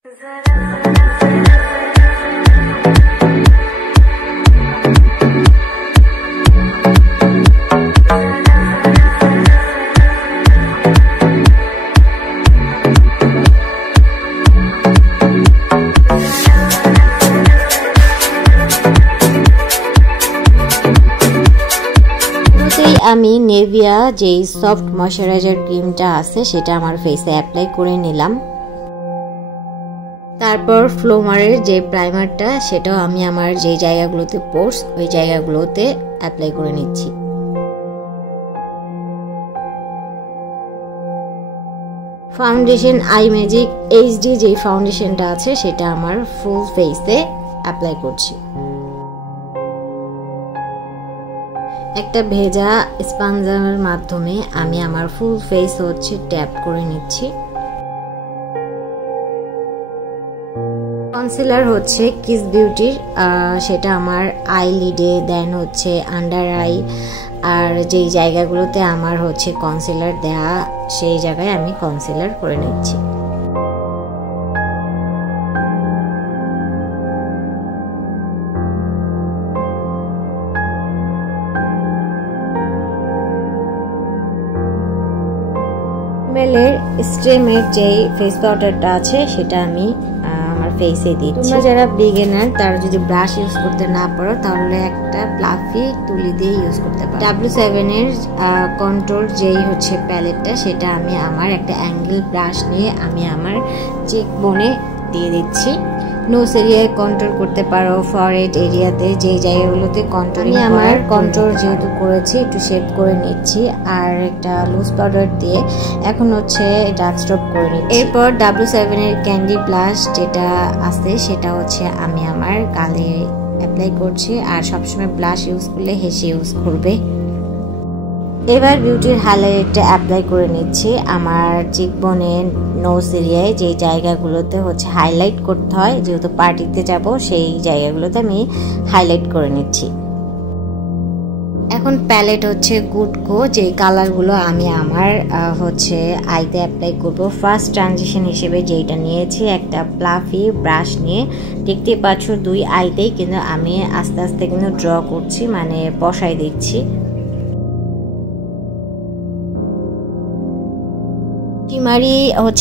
আমি নেভিয়া যে soft moisturiser ক্রিমটা আছে সেটা আমার ফেসে অ্যাপ্লাই করে নিলাম। তারপর ফ্লোমারের যে প্রাইমারটা সেটাও আমি আমার যে জায়গাগুলোতে পোর্স ওই জায়গাগুলোতে অ্যাপ্লাই করে নিচ্ছি। ফাউন্ডেশন আই ম্যাজিক এইচডি যে ফাউন্ডেশনটা আছে সেটা আমার ফুল ফেসে অ্যাপ্লাই করছি। একটা ভেজা স্পঞ্জের মাধ্যমে আমি আমার ফুল ফেস ট্যাপ করে নিচ্ছি। কনসিলার কিস বিউটির, সেটা আমার আইলিডে, দেন আন্ডার আই, আর যেই জায়গাগুলোতে আমার কনসিলার দেয়া সেই জায়গায় আমি কনসিলার করে নিচ্ছি। মেলের স্ট্রেমের যে ফেস পাউডারটা আছে সেটা আমি আমার ফেসে দিচ্ছি। তোমরা যারা বিগিনার তারা যদি ব্রাশ ইউজ করতে না পারো তাহলে একটা প্লাফি তুলি দিয়ে ইউজ করতে পারো। W7 এর কন্ট্রোল যেই প্যালেটটা সেটা আমি আমার একটা অ্যাঙ্গেল ব্রাশ নিয়ে আমি আমার চেক বোনে দিয়ে দিচ্ছি। নোজ এরিয়ায় কন্ট্রোল করতে পারো, ফরহেড এরিয়াতে যে জায়গাগুলোতে কন্ট্রোল। আমি আমার কন্ট্রোল যেহেতু করেছি একটু শেপ করে নিচ্ছি আর একটা লুজ পাউডার দিয়ে এখন ডার্ক স্টপ করে নিচ্ছি। এরপর W7 এর ক্যান্ডি ব্লাশ যেটা আছে সেটা আমি আমার গালে অ্যাপ্লাই করছি। আর সবসময় ব্লাশ ইউজ করলে হেসে ইউজ করবে। এবার বিউটির হাইলাইটটা অ্যাপ্লাই করে নিচ্ছি আমার চিকবোনে, নোজ এরিয়ায় যে জায়গাগুলোতে হাইলাইট করতে হয়, যেহেতু পার্টিতে যাব সেই জায়গাগুলোতে আমি হাইলাইট করে নিচ্ছি। এখন প্যালেট গুড গো যে কালারগুলো আমি আমার আইতে অ্যাপ্লাই করব। ফার্স্ট ট্রানজিশন হিসেবে যেটা নিয়েছি একটা প্লাফি ব্রাশ নিয়ে, দেখতে পাচ্ছ দুই আইতেই কিন্তু আমি আস্তে আস্তে কিন্তু ড্র করছি, মানে বসাই দিচ্ছি। শিমারি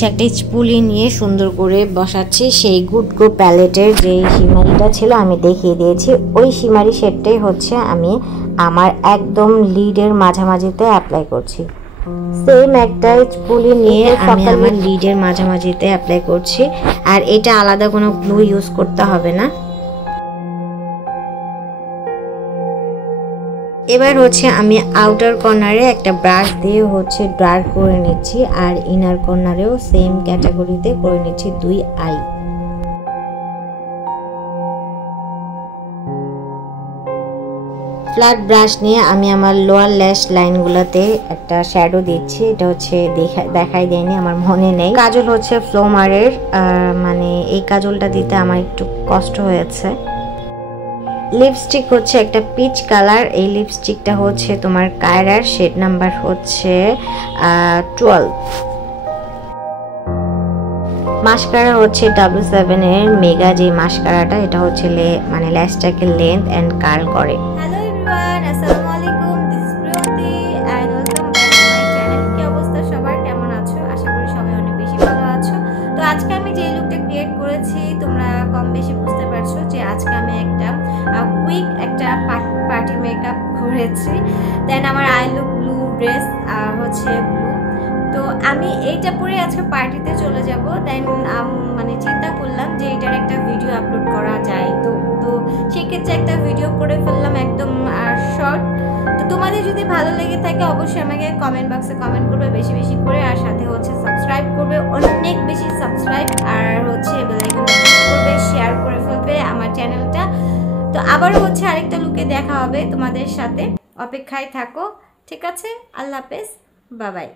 একটা স্পুলি নিয়ে সুন্দর করে বসাচ্ছি। সেই গুড গো প্যালেটের যে শিমারিটা ছিল আমি দেখিয়ে দিয়েছি, ওই শিমারি শেডটাই আমি আমার একদম লিডের মাঝামাঝিতে অ্যাপ্লাই করছি। সেম একটা স্পুলি নিয়ে আমি আমার লিডের মাঝামাঝিতে অ্যাপ্লাই করছি। আর এটা আলাদা কোনো গ্লু ইউজ করতে হবে না। এবার আমি আউটার কর্নারে একটা ব্রাশ দিয়ে ডার্ক করে নিচ্ছি আর ইনার কর্নারেও সেম ক্যাটাগরিতে করে নিচ্ছি দুই আই। ফ্ল্যাট ব্রাশ নিয়ে আমি আমার লোয়ার ল্যাশ লাইনগুলোতে একটা শ্যাডো দিচ্ছি। এটা দেখাই দেয়নি, আমার মনে নেই। কাজল ফ্লোমারের, মানে এই কাজলটা দিতে আমার একটু কষ্ট হয়েছে। লিপস্টিক একটা পিচ কালার। এই লিপস্টিকটা তোমার কায়রার, শেড নাম্বার 12। মাস্কারা W7 এর মেগা যে মাস্কারাটা, এটা মানে ল্যাশটাকে লেন্থ এন্ড কার্ল করে। হ্যালো এভরিওয়ান, আসসালামু আলাইকুম, this is Priyoti and welcome back to my channel. কি অবস্থা সবার, কেমন আছো? আশা করি সবাই অনেক বেশি ভালো আছো। তো আজকে আমি যে লুকটা ক্রিয়েট করেছি তোমরা কম বেশি বুঝতে পারছো যে আজকে আমি একটা কুইক একটা পার্টি মেকআপ করেছি। দেন আমার I look blue, dress blue. তো আমি এইটা পরে আজকে পার্টিতে চলে যাব। দেন মানে চিন্তা করলাম যে এটার একটা ভিডিও আপলোড করা যায়, তো সেক্ষেত্রে একটা ভিডিও করে ফেললাম একদম শর্ট। তো তোমাদের যদি ভালো লেগে থাকে অবশ্যই আমাকে কমেন্ট বক্সে কমেন্ট করবে বেশি বেশি করে, আর সাথে সাবস্ক্রাইব করবে, অনেক বেশি সাবস্ক্রাইব, আর বেল আইকনটা ক্লিক করবে, শেয়ার করে ফেলবে আমার চ্যানেলটা। তো আবারও আরেকটা লুকে দেখা হবে তোমাদের সাথে, অপেক্ষায় থাকো। ঠিক আছে, আল্লাহ হাফেজ, বাই বাই।